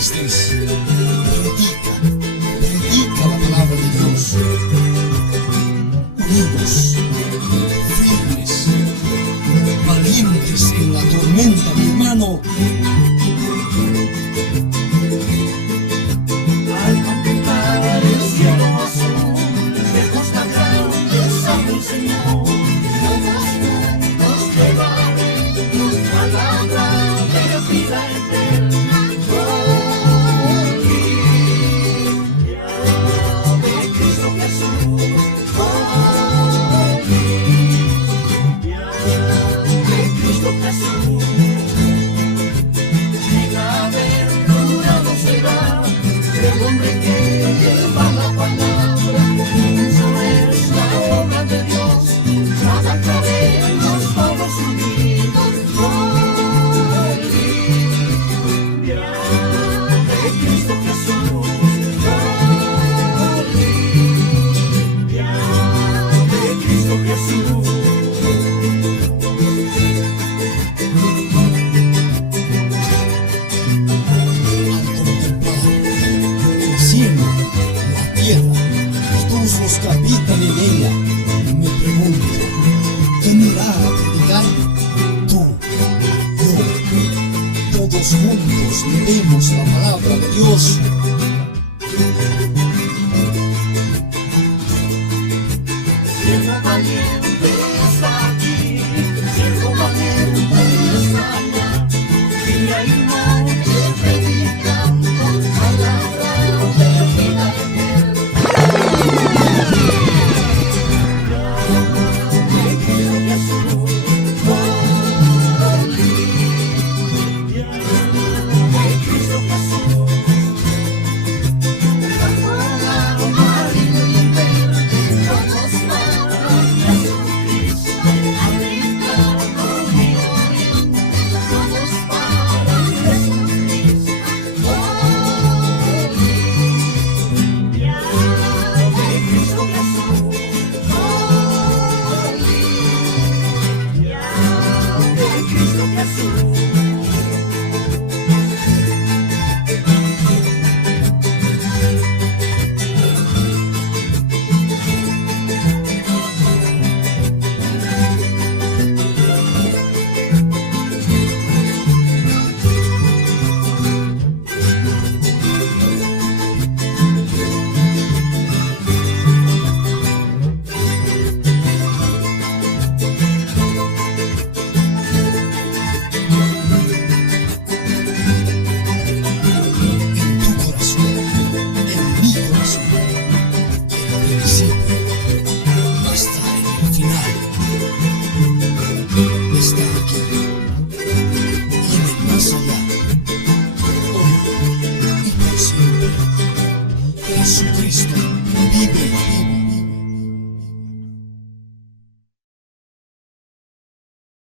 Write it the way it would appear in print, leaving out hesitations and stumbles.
estés, predica la palabra de Dios. Unidos, firmes, valientes en la tormenta, mi hermano. Al contemplar el cielo azul, lejos la grandeza del Señor, todos juntos llevaré tu palabra de vida eterna. El hombre que lleva la palabra, eso es la obra de Dios. Trabajaremos todos unidos, gloria de Cristo Jesús, gloria de Cristo Jesús. Los que habitan en ella, me pregunto, ¿quién irá a predicar? Tú, yo, todos juntos leemos la palabra de Dios. Siervo valiente está aquí, siervo valiente está allá, día y noche predicando palabra de vida eterna. Jesucristo vive, vive.